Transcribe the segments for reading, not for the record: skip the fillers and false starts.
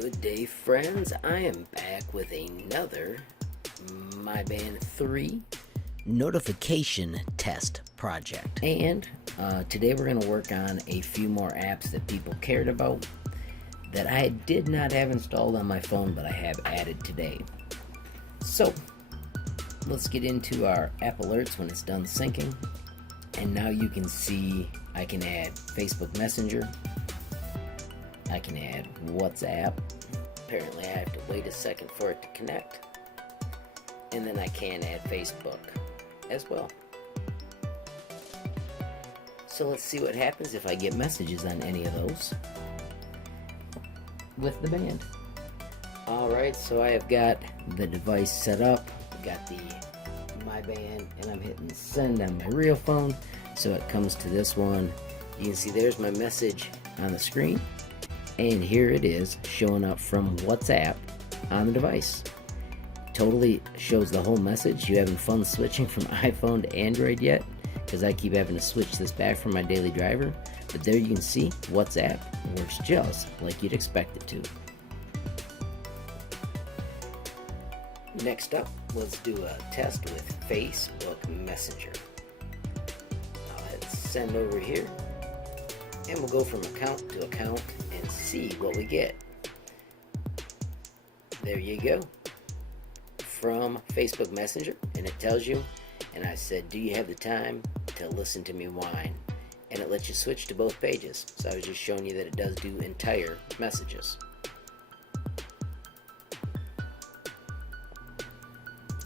Good day, friends. I am back with another My Band 3 notification test project. And today we're going to work on a few more apps that people cared about that I did not have installed on my phone, but I have added today. So let's get into our app alerts when it's done syncing. And now you can see I can add Facebook Messenger. I can add WhatsApp. Apparently I have to wait a second for it to connect. And then I can add Facebook as well. So let's see what happens if I get messages on any of those with the band. Alright, so I have got the device set up. I've got the My Band, and I'm hitting send on my real phone. So it comes to this one. You can see there's my message on the screen. And here it is showing up from WhatsApp on the device. Totally shows the whole message. You having fun switching from iPhone to Android yet? Because I keep having to switch this back from my daily driver. But there you can see WhatsApp works just like you'd expect it to. Next up, let's do a test with Facebook Messenger. I'll hit send over here. And we'll go from account to account and see what we get. There you go. From Facebook Messenger, and it tells you, and I said, do you have the time to listen to me whine? And it lets you switch to both pages. So I was just showing you that it does do entire messages.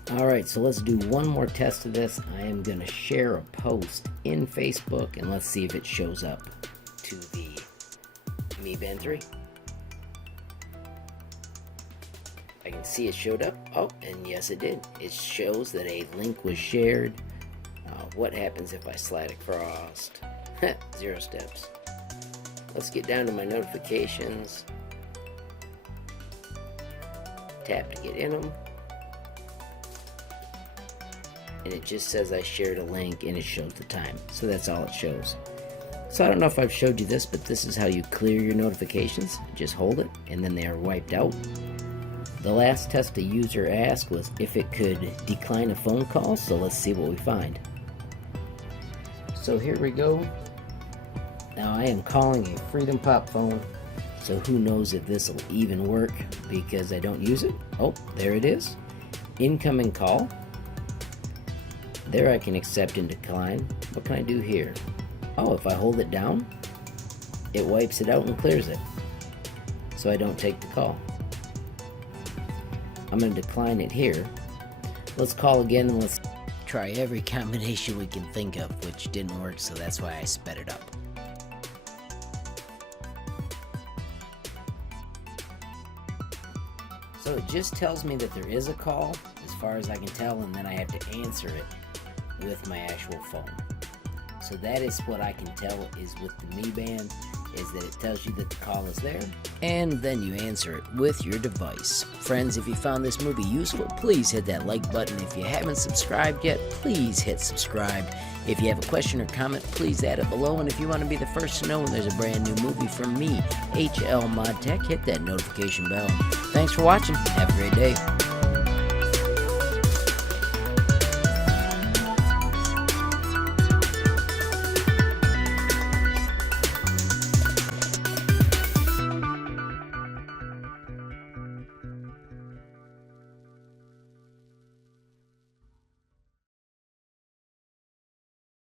Alright, so let's do one more test of this. I am going to share a post in Facebook, and let's see if it shows up to the Mi Band 3. I can see it showed up. Oh, and yes it did. It shows that a link was shared. What happens if I slide across? 0 steps. Let's get down to my notifications. Tap to get in them. And it just says I shared a link and it shows the time. So that's all it shows. So I don't know if I've showed you this, but this is how you clear your notifications. Just hold it and then they are wiped out. The last test a user asked was if it could decline a phone call, so let's see what we find. So here we go. Now I am calling a Freedom Pop phone, so who knows if this will even work because I don't use it. Oh, there it is. Incoming call. There I can accept and decline. What can I do here? Oh, if I hold it down, it wipes it out and clears it. So I don't take the call. I'm going to decline it here. Let's call again and let's try every combination we can think of, which didn't work, so that's why I sped it up. So it just tells me that there is a call, as far as I can tell, and then I have to answer it with my actual phone. So that is what I can tell is with the Mi Band, is that it tells you that the call is there, and then you answer it with your device. Friends, if you found this movie useful, please hit that like button. If you haven't subscribed yet, please hit subscribe. If you have a question or comment, please add it below, and if you want to be the first to know when there's a brand new movie from me, HLModTech, hit that notification bell. Thanks for watching. Have a great day.